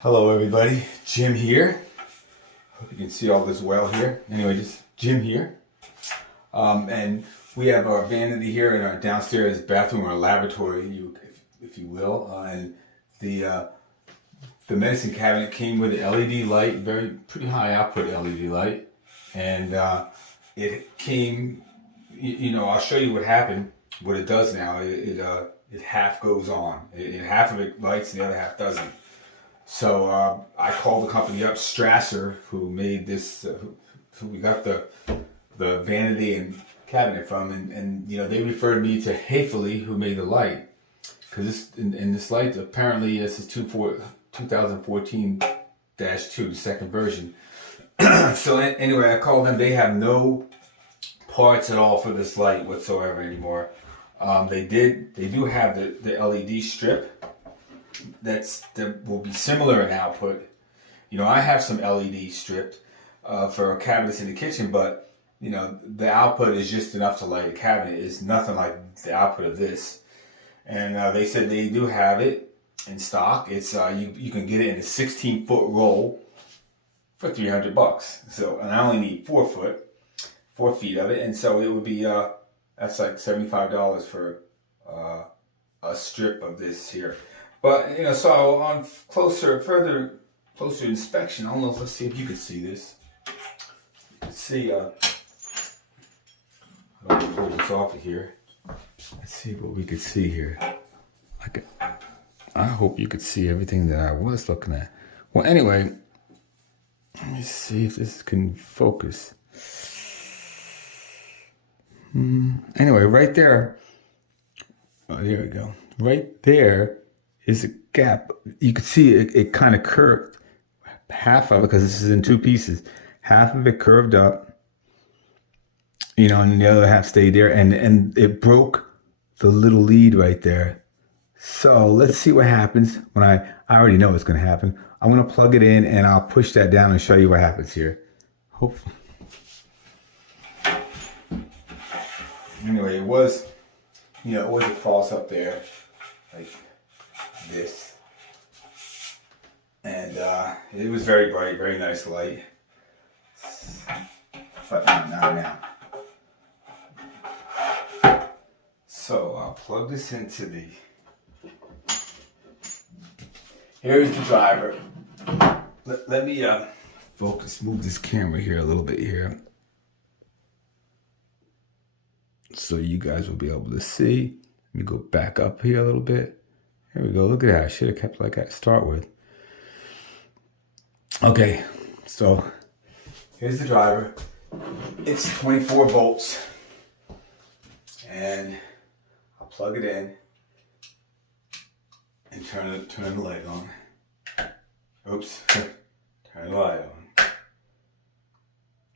Hello everybody, Jim here. Hope you can see all this well here. Anyway, just Jim here. And we have our vanity here in our downstairs bathroom or laboratory, if you will. And the medicine cabinet came with an LED light, pretty high output LED light. And it came, I'll show you what happened, what it does now. It half goes on. Half of it lights and the other half doesn't. So I called the company up, Strasser, who made this, who we got the vanity and cabinet from, and they referred me to Hafele, who made the light, because this light apparently this is 2014-2, the second version. So anyway, I called them. They have no parts at all for this light whatsoever anymore. They do have the LED strip. That will be similar in output. I have some LED stripped for cabinets in the kitchen, but the output is just enough to light a cabinet. It's nothing like the output of this. And they said they do have it in stock. It's you can get it in a 16-foot roll for $300. So, and I only need 4 feet of it, and so it would be that's like $75 for a strip of this here. But so on further inspection, I don't know. Let's see if you can see this. Let's see. I don't want to pull this off of here. Let's see what we could see here. I hope you could see everything that I was looking at. Well, anyway, let me see if this can focus. Anyway, right there. Oh, here we go. Right there is a gap. You can see it kind of curved. Half of it, because this is in 2 pieces. Half of it curved up, and the other half stayed there, and it broke the little lead right there. So let's see what happens when I already know what's going to happen. I'm going to plug it in, and I'll push that down and show you what happens here. Hopefully. Anyway, it was a cross up there, like this, and it was very bright, very nice light. But not now. So I'll plug this into the. Here's the driver. Let me focus. Move this camera here a little bit here, so you guys will be able to see. Let me go back up here a little bit. There we go. Look at that. I should have kept like that to start with. Okay, so here's the driver. It's 24 volts, and I'll plug it in and turn the light on. Oops, turn the light on.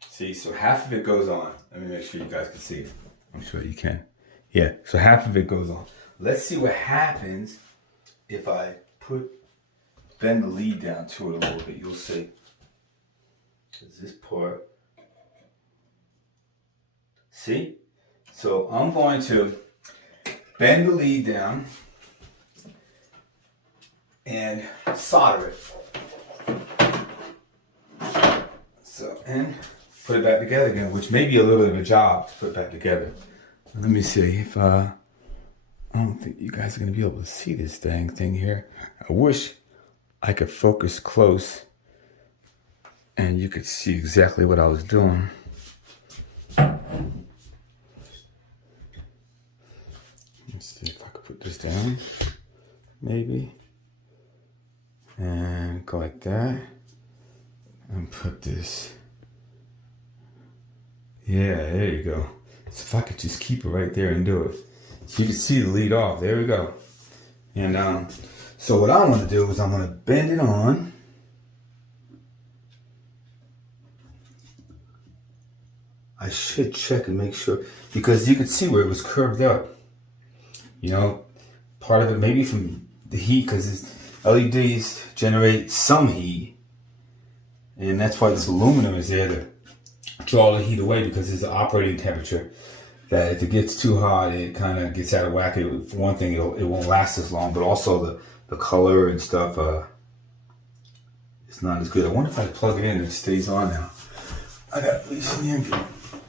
See, so half of it goes on. Let me make sure you guys can see it. I'm sure you can. Yeah, so half of it goes on. Let's see what happens if I bend the lead down to it a little bit. You'll see. Because this part, see? So I'm going to bend the lead down and solder it. So, and put it back together again, which may be a little bit of a job to put back together. Let me see if I don't think you guys are going to be able to see this dang thing here. I wish I could focus close and you could see exactly what I was doing. Let's see if I could put this down, maybe. And go like that. And put this. Yeah, there you go. So if I could just keep it right there and do it. So you can see the lead off. There we go. And so what I want to do is I'm going to bend it on. I should check and make sure, because you could see where it was curved up. Part of it maybe from the heat, because LEDs generate some heat. And that's why this aluminum is there to draw the heat away, because it's the operating temperature. That if it gets too hot, it kind of gets out of whack. For one thing, it won't last as long, but also the color and stuff it's not as good. I wonder if I plug it in and it stays on now. I got to leave in here and get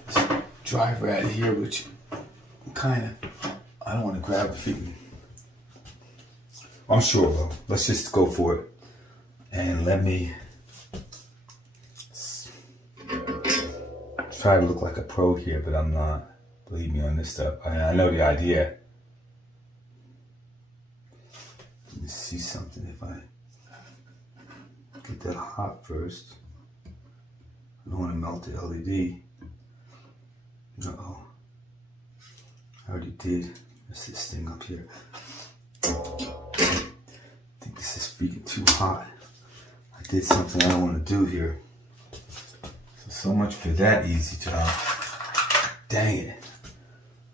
this driver out of here, which kind of, I don't want to grab the feet. I'm sure though. Let's just go for it. And let me try to look like a pro here, but I'm not. Believe me on this stuff. I know the idea. Let me see something if I get that hot first. I don't want to melt the LED. Uh-oh. I already did. There's this thing up here. I think this is freaking too hot. I did something I don't want to do here. So much for that easy job. Dang it.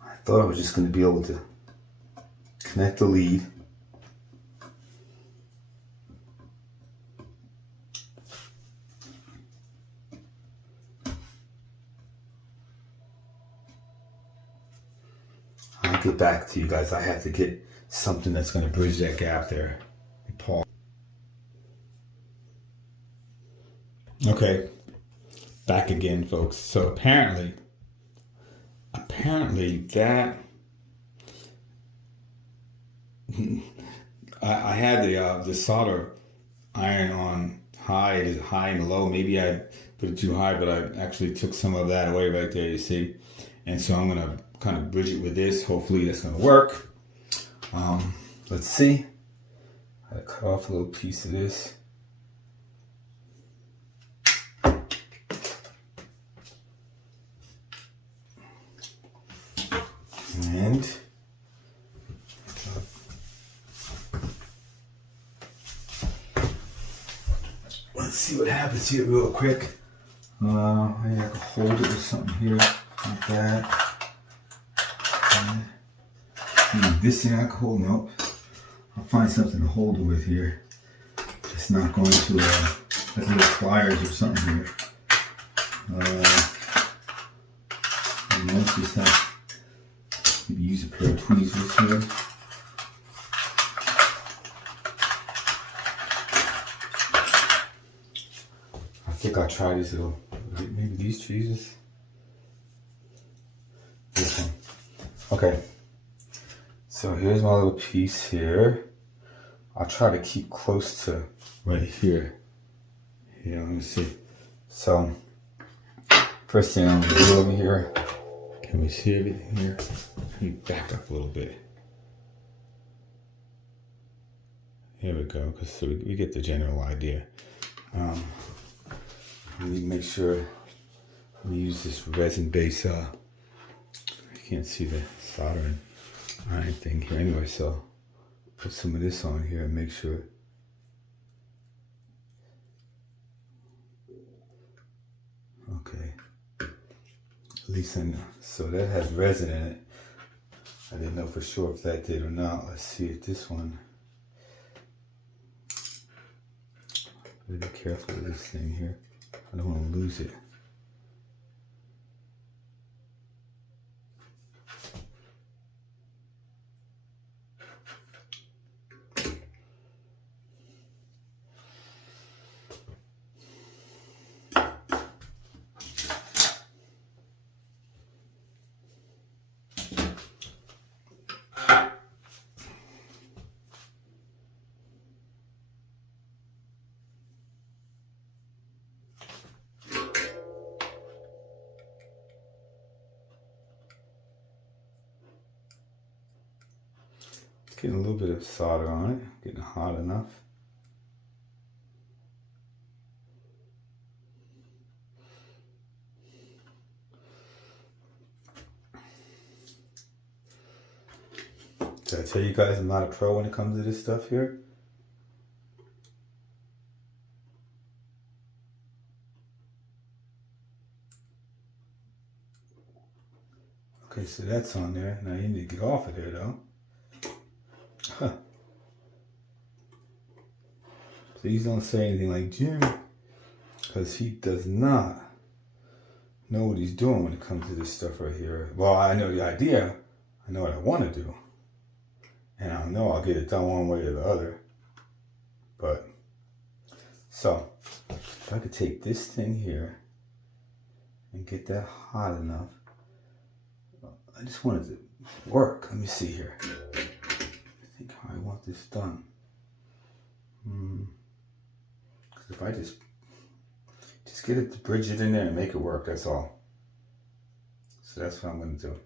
I thought I was just going to be able to connect the lead. I'll get back to you guys. I have to get something that's going to bridge that gap there. Paul. Okay. Back again, folks. So apparently that I had the solder iron on high. It is high and low. Maybe I put it too high, but I actually took some of that away right there, you see. And so I'm gonna kind of bridge it with this. Hopefully that's gonna work. Let's see. I cut off a little piece of this. And let's see what happens here real quick. Maybe I can hold it with something here like that. This thing I can hold, nope. I'll find something to hold it with here. It's not going to like little pliers or something here. I might just have maybe use a pair of tweezers here. I think I'll try these little, maybe these tweezers. This one. Okay. So here's my little piece here. I'll try to keep close to right here. Yeah, let me see. So first thing I'm gonna do over here. Can we see everything here? Let me back up a little bit. Here we go, because so we get the general idea. Let me make sure we use this resin base. You can't see the soldering iron thing here anyway, so put some of this on here and make sure. Okay. At least I know. So that has resin in it. I didn't know for sure if that did or not. Let's see if this one. Be careful with this thing here. I don't want to lose it. Getting a little bit of solder on it, getting hot enough. Did I tell you guys I'm not a pro when it comes to this stuff here? Okay, so that's on there. Now you need to get off of there though. Huh. Please don't say anything like Jimi, because he does not know what he's doing when it comes to this stuff right here. Well, I know the idea. I know what I want to do. And I know I'll get it done one way or the other. But So if I could take this thing here and get that hot enough. I just want it to work. Let me see here. I think how I want this done. Because if I just get it to bridge it in there and make it work, that's all. So that's what I'm going to do.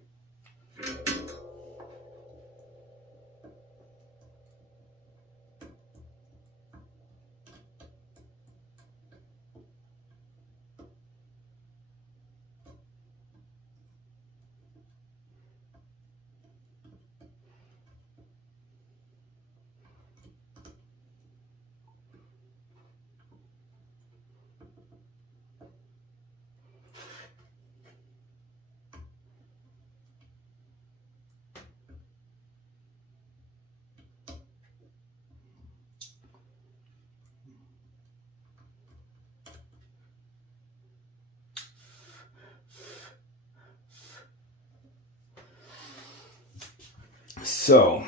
So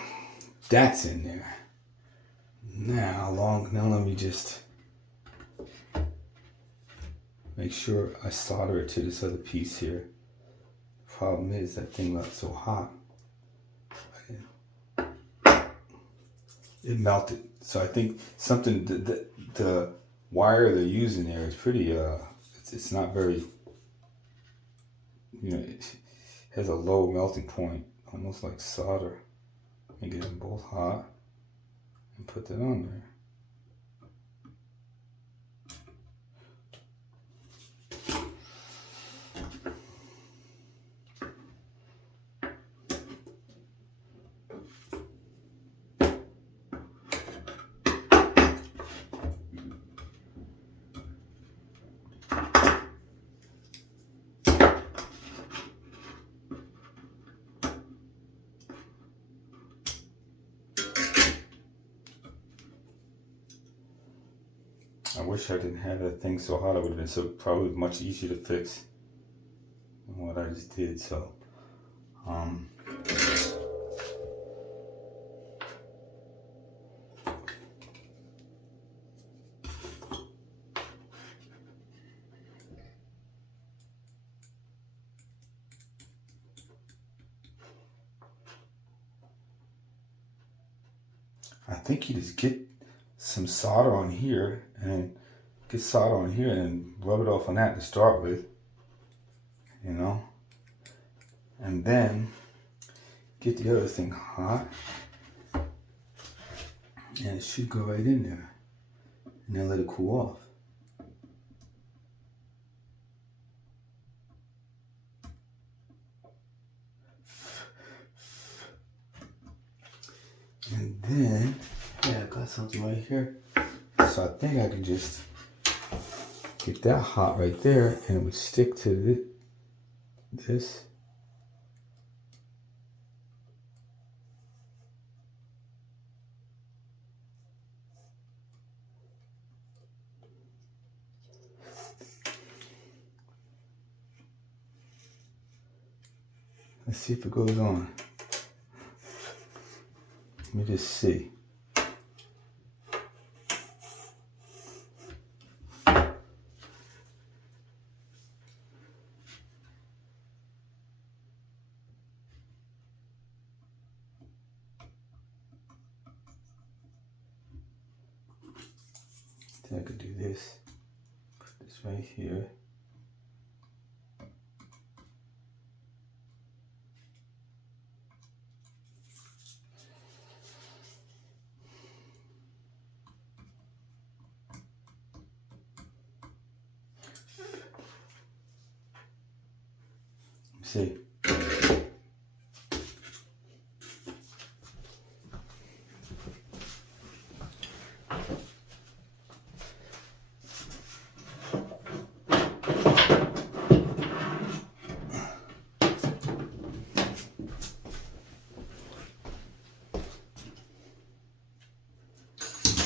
that's in there. Now let me just make sure I solder it to this other piece here. The problem is that thing got so hot. It melted. So I think something, the wire they're using there is pretty, it's not very, it has a low melting point, almost like solder. And get them both hot and put that on there. I wish I didn't have that thing so hot. It would have been so probably much easier to fix than what I just did. So, I think you just get some solder on here and get solder on here and rub it off on that to start with, and then get the other thing hot and it should go right in there and then let it cool off. And then, yeah, I got something right here. So I think I can just get that hot right there and it would stick to this. Let's see if it goes on. Let me just see. I could do this. Put this right here. See.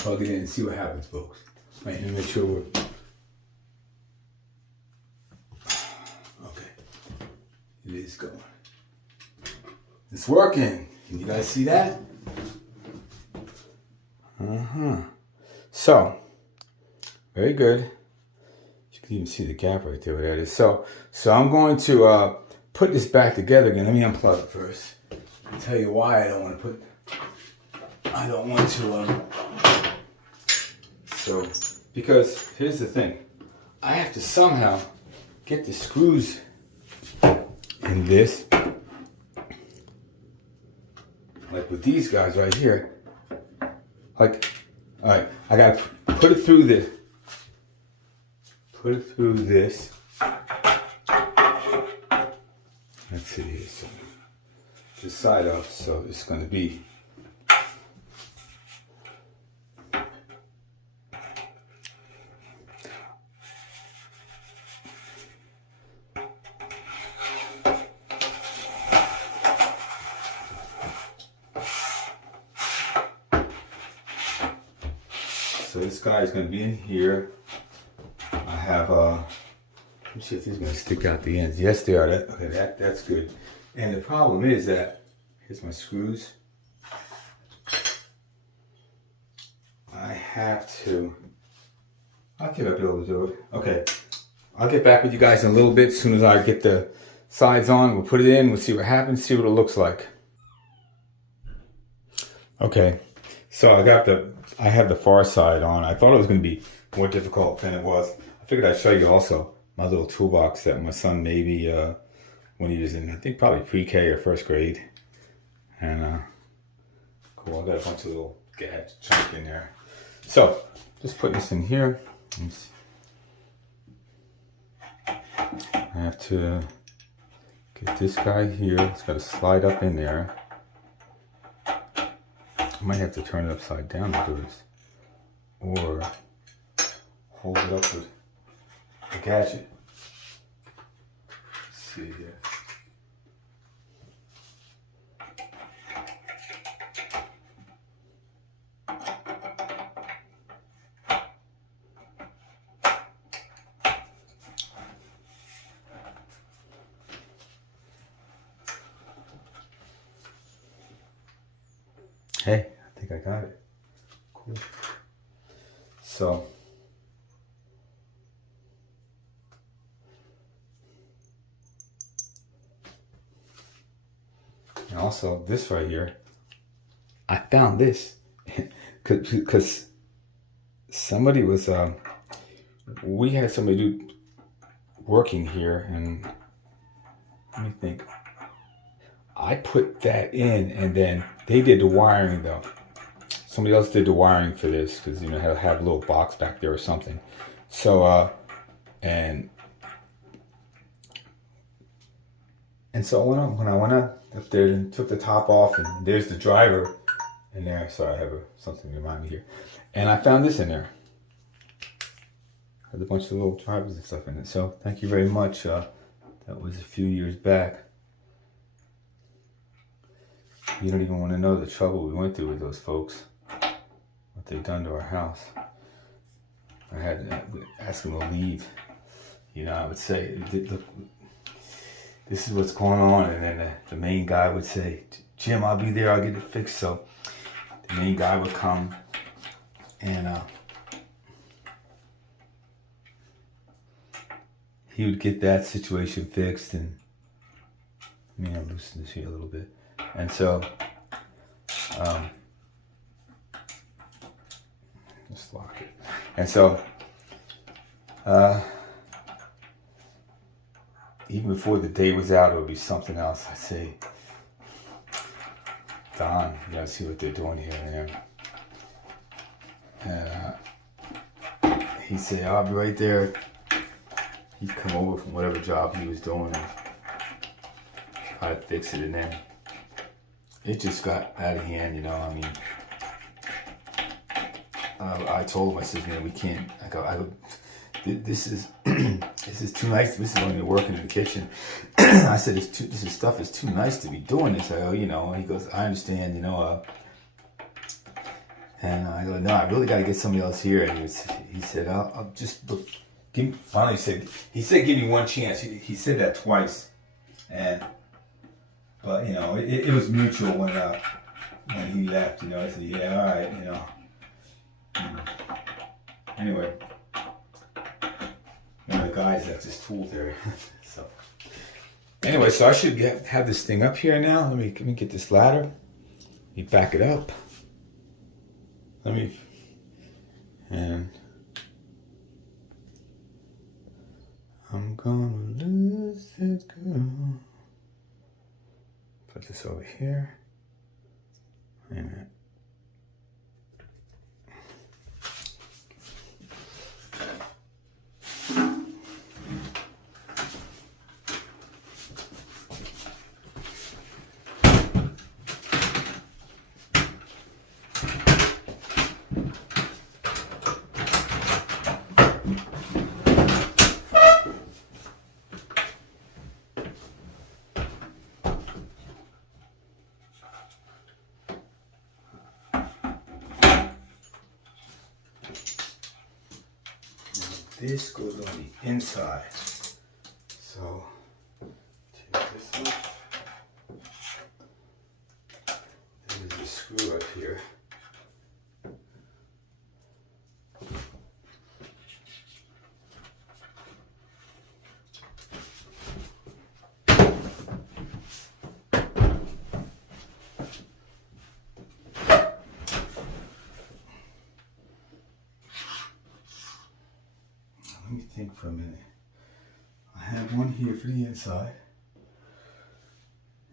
Plug it in and see what happens, folks. Wait, let me make sure we're... Okay. It is going. It's working. Can you guys see that? So, Very good. You can even see the gap right there where that is. So I'm going to put this back together again. Let me unplug it first. I'll tell you why I don't want to because here's the thing. I have to somehow get the screws in this. Like with these guys right here. Like, all right, I gotta put it through this. Let's see here. So this side up, so it's gonna be so this guy is going to be in here. I have let me see if these are going to stick out the ends. Yes, they are. That's good. And the problem is that here's my screws. I think I'll be able to do it. Okay, I'll get back with you guys in a little bit. As soon as I get the sides on, we'll put it in. We'll see what happens. See what it looks like. Okay, so I have the far side on. I thought it was going to be more difficult than it was. I figured I'd show you also my little toolbox that my son made me when he was in, I think probably pre-K or first grade. And cool, I got a bunch of little gadget junk in there. So just put this in here. I have to get this guy here. It's got to slide up in there. I might have to turn it upside down to do this, or hold it up with a gadget. Let's see here. Hey, I think I got it. Cool. So, and also this right here, I found this because somebody was, we had somebody working here, and let me think. I put that in, and then they did the wiring though. Somebody else did the wiring for this because, you know, have a little box back there or something. So and so when I went up there and took the top off, and there's the driver in there. Sorry, I have something to remind me here. And I found this in there. Had a bunch of little drivers and stuff in it. So thank you very much. That was a few years back. You don't even want to know the trouble we went through with those folks. What they done to our house. I had to ask them to leave. You know, I would say, look, this is what's going on. And then the main guy would say, Jim, I'll be there, I'll get it fixed. So the main guy would come and he would get that situation fixed. And let me loosen this here a little bit. And so, just lock it. And so, even before the day was out, it would be something else. I'd say, Don, you gotta see what they're doing here, man. And he'd say, I'll be right there. He'd come over from whatever job he was doing and try to fix it, and then it just got out of hand, you know. I mean, I told him, I said, man, we can't. I go, this is this is too nice. This is when you're working in the kitchen. I said, this stuff is too nice to be doing this. I go, you know. He goes, I understand, you know. And I go, no, I really got to get somebody else here. And he said, I'll just look. Finally he said, give me one chance. He said that twice, but you know, it was mutual when he left. You know, I said, yeah, all right, you know. Anyway, guys left his tool there. So anyway, so I should have this thing up here now. Let me get this ladder. Let me back it up. And I'm gonna lose that girl. Put this over here. Wait a minute. This goes on the inside. So take this off. There's a screw up here. Let me think for a minute. I have one here for the inside,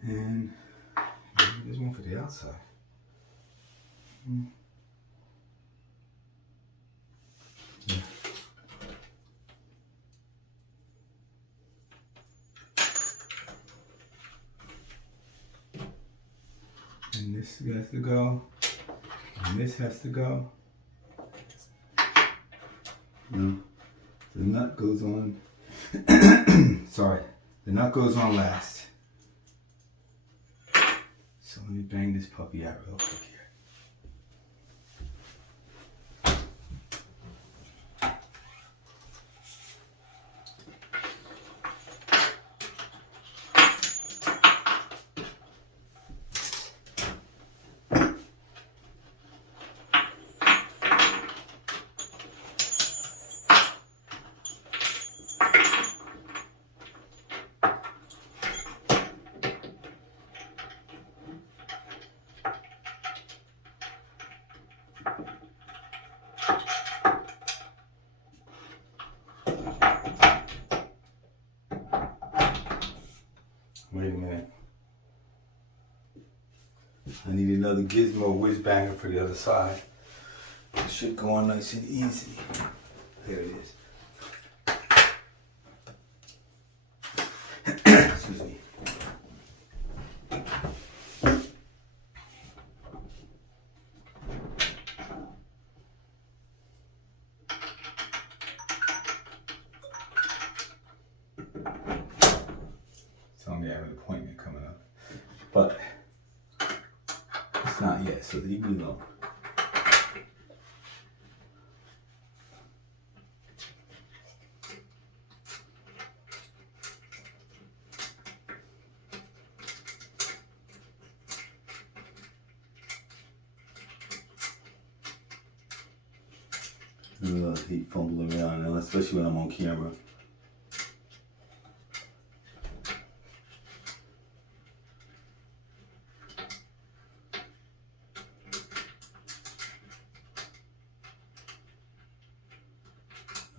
and maybe there's one for the outside. Yeah. And this has to go, and this has to go. No. The nut goes on, sorry, the nut goes on last. So let me bang this puppy out real quick here. Wait a minute. I need another gizmo whiz banger for the other side. It should go on nice and easy. There it is. Excuse me. Tell me I have an appointment coming up, but it's not yet, so leave me alone. I hate fumbling around, especially when I'm on camera.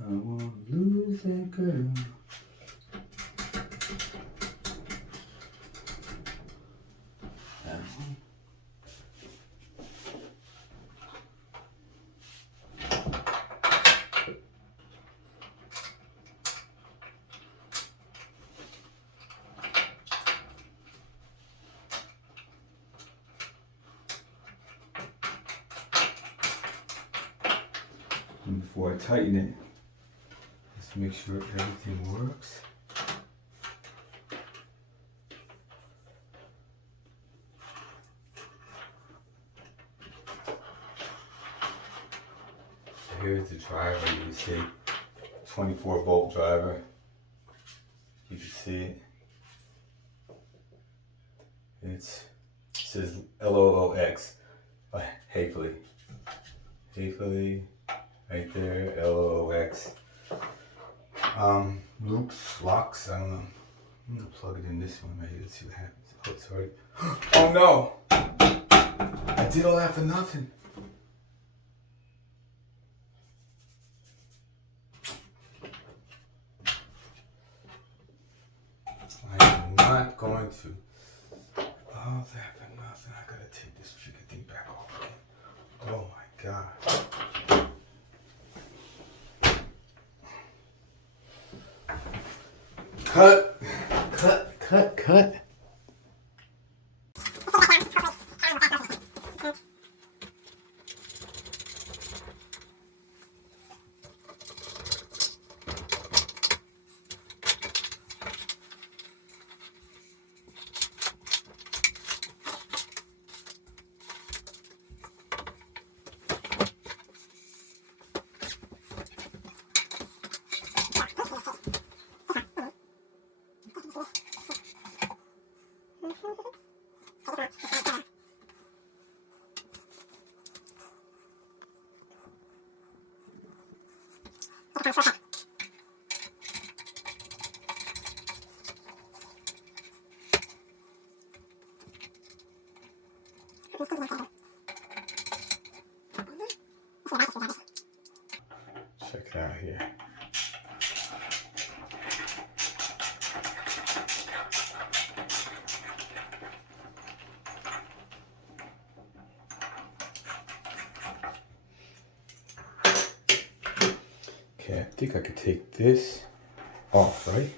I won't lose that girl. And before I tighten it, just make sure everything works. Here's the driver, you can see 24-volt driver. You can see it. It says LOOX, Hafele. Hafele, right there, LOOX. LOOX, I don't know. I'm gonna plug it in this one, maybe. Let's see what happens. Oh, it's already. Oh no! I did all that for nothing. I am not going to. All that for nothing. I gotta take this freaking thing back off again. Oh my god. Cut. Cut. Cut. Cut. Check it out here. Okay, I think I could take this off, right?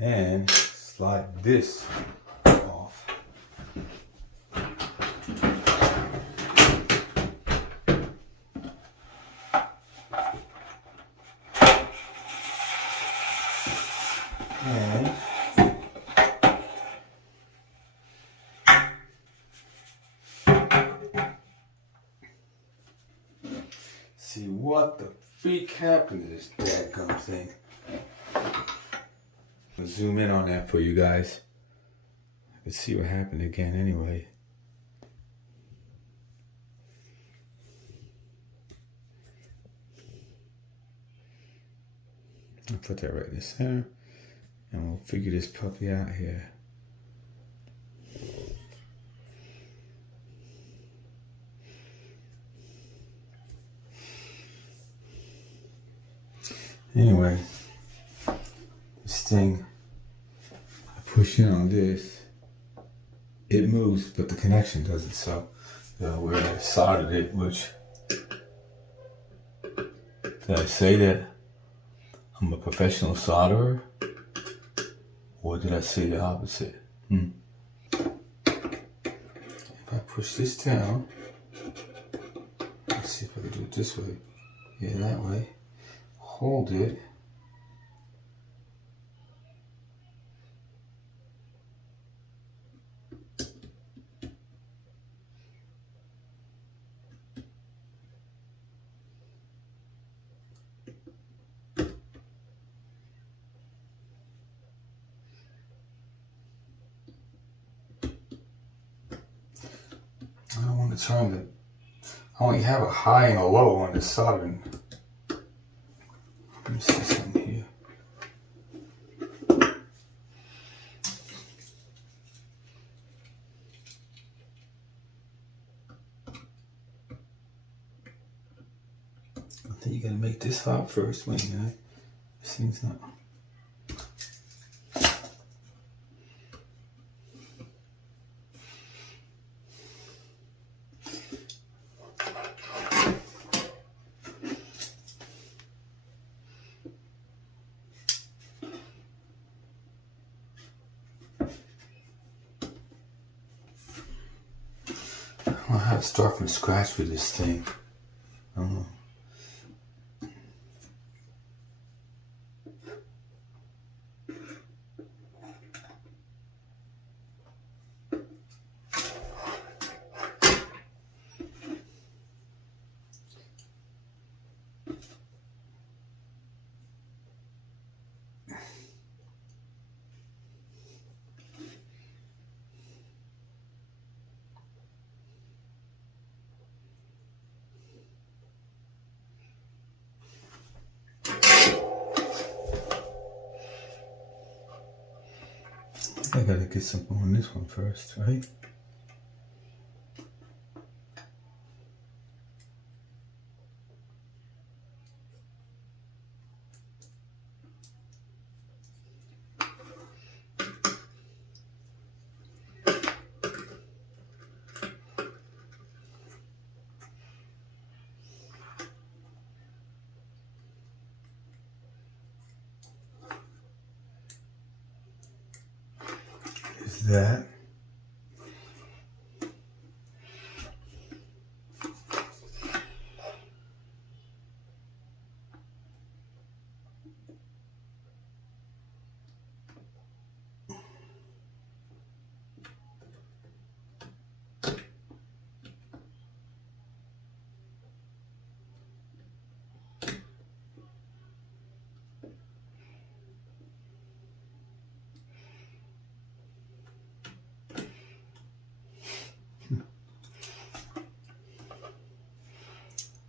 And slide this off. And see what the freak happened to this dadgum thing. I'll zoom in on that for you guys. Let's see what happened again anyway. I'll put that right in the center and we'll figure this puppy out here. Anyway, this thing, I push in on this, it moves, but the connection doesn't. So, where I soldered it, which, did I say that I'm a professional solderer? Or did I say the opposite? If I push this down, let's see if I can do it this way. Yeah, that way. Hold it. I don't want to turn the, I only have a high and a low on this soldering. Let me see something here. I think you gotta make this hot first. Wait a minute. This thing's not. I have to start from scratch with this thing. I don't know. probably gotta get something on this one first, right? Is that?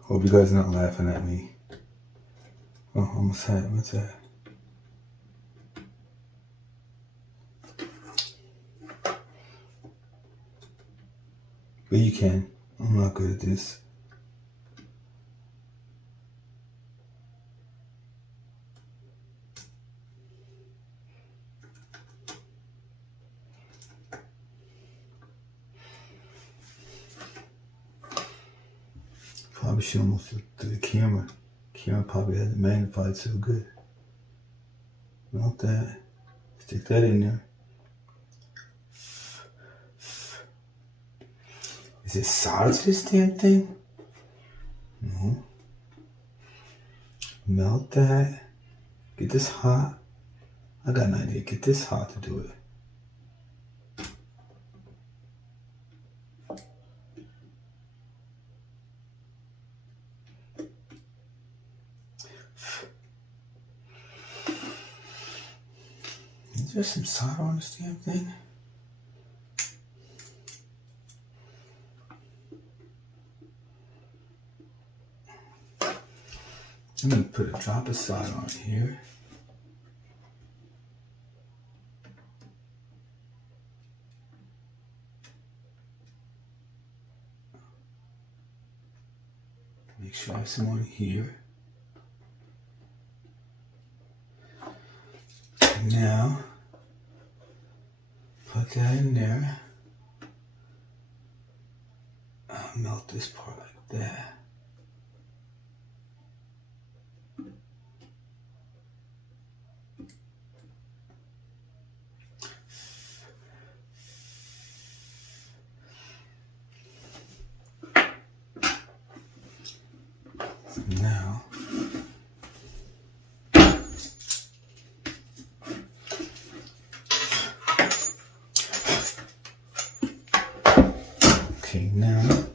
Hope you guys are not laughing at me. Oh, almost had it. What's that? But you can. I'm not good at this. Probably should almost look through the camera. Camera probably hasn't magnified so good. Not that. Stick that in there. Is it solid to this damn thing? No. Melt that. Get this hot. I got an idea. Get this hot to do it. Is there some solder on this damn thing? I'm going to put a drop of solder on here. Make sure I have some on here. Now, put that in there. I'll melt this part like that. Now, okay, now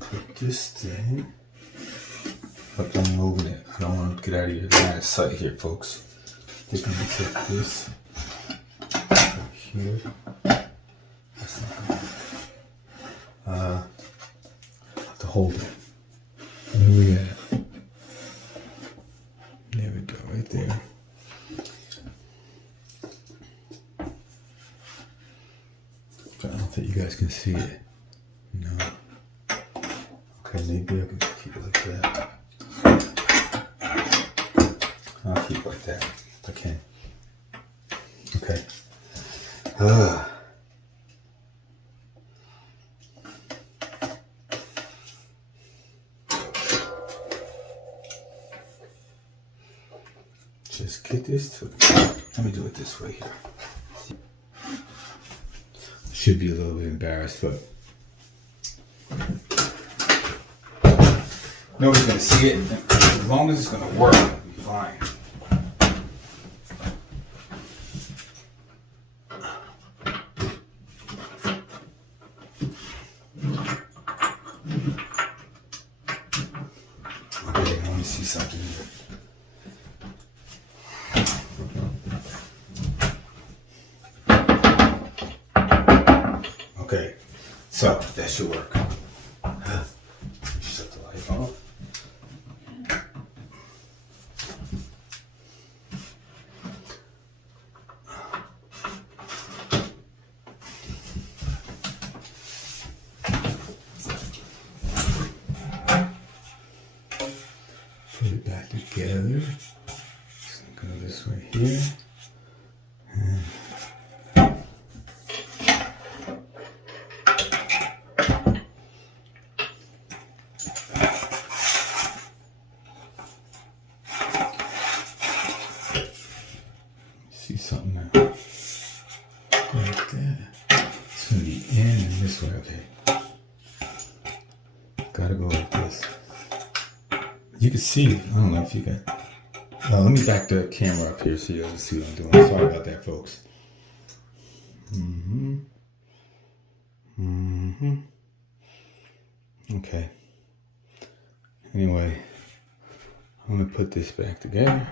put this thing up on over there. I don't want to get out of your line of sight here, folks. I think I'm going to take this right here. That's not good. I have to hold it. Where we at? There we go, right there. I don't think you guys can see it. No. Okay, maybe I can keep it like that. I'll keep it like that if I can. Okay. Just get this to, let me do it this way here. Should be a little bit embarrassed, but nobody's gonna see it. As long as it's gonna work, it'll be fine. Okay, I want to see something here. Okay, so that should work. Shut the light off. back together. So go this way here. And see something now. Like that. It's gonna be in and this way, okay. Gotta go like this. You can see, I don't know if you can. Let me back the camera up here so you guys see what I'm doing. Sorry about that, folks. Okay. Anyway, I'm gonna put this back together.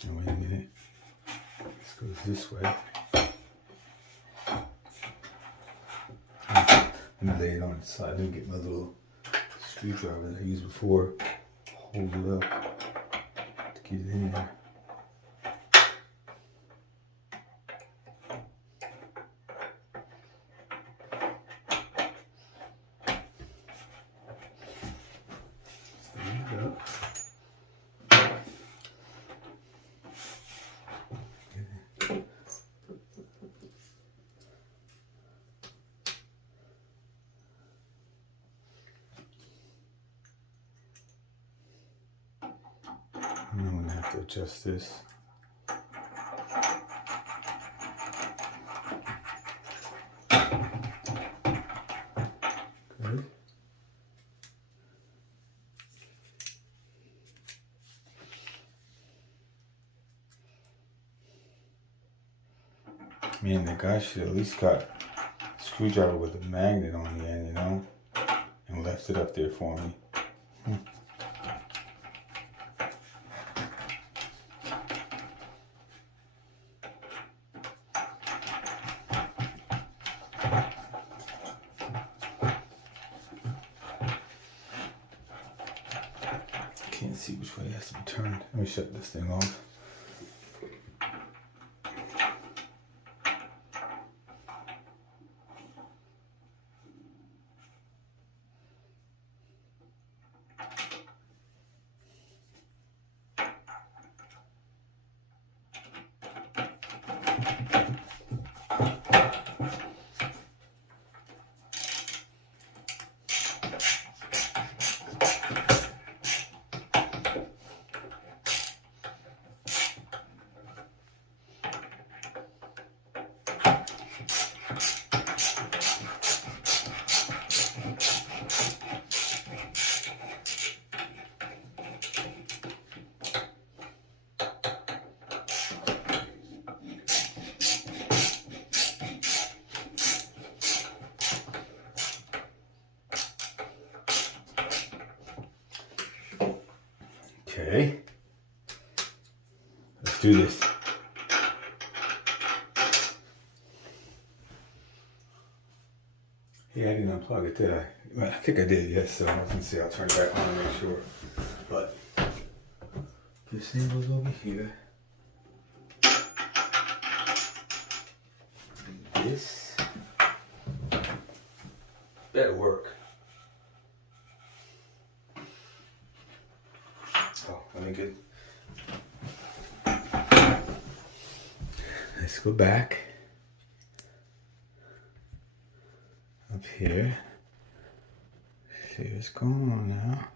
Oh, wait a minute. This goes this way. Let me lay it on the side. Let me get my little screwdriver that I used before. Hold it up to get it in there. I'm gonna have to adjust this. Good. Man, the guy should at least got a screwdriver with a magnet on the end, you know, and left it up there for me. Can't see which way it has to be turned. Let me shut this thing off. Okay, let's do this. Yeah, I didn't unplug it, did I? Well, I think I did, yes. So let me see, I'll turn it back on to make sure. But this thing goes over here. And this better work. Oh, let me get. Let's go back up here. See what's going on now.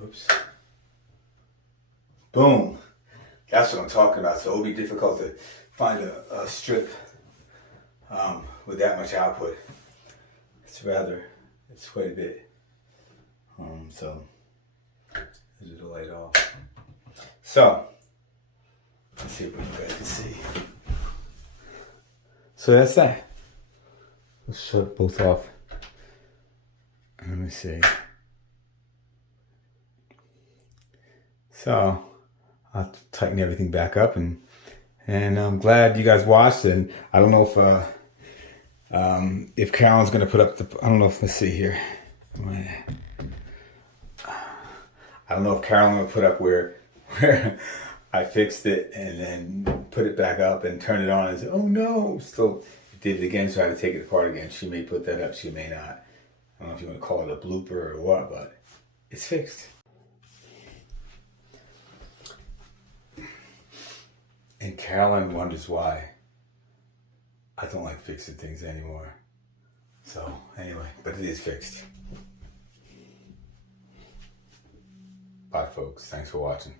Oops. Boom. That's what I'm talking about. So it'll be difficult to find a strip with that much output. It's quite a bit. So this is the light off. So let's see if you guys can see. So that's that. Let's shut both off. Let me see. So I'll tighten everything back up, and I'm glad you guys watched. And I don't know if Carolyn's gonna put up the. I don't know if let's see here. I don't know if Carolyn will put up where I fixed it and then put it back up and turn it on and say, oh no, still did it again, so I had to take it apart again. She may put that up, she may not. I don't know if you want to call it a blooper or what, but it's fixed. And Carolyn wonders why I don't like fixing things anymore. So anyway, but it is fixed. Bye folks, thanks for watching.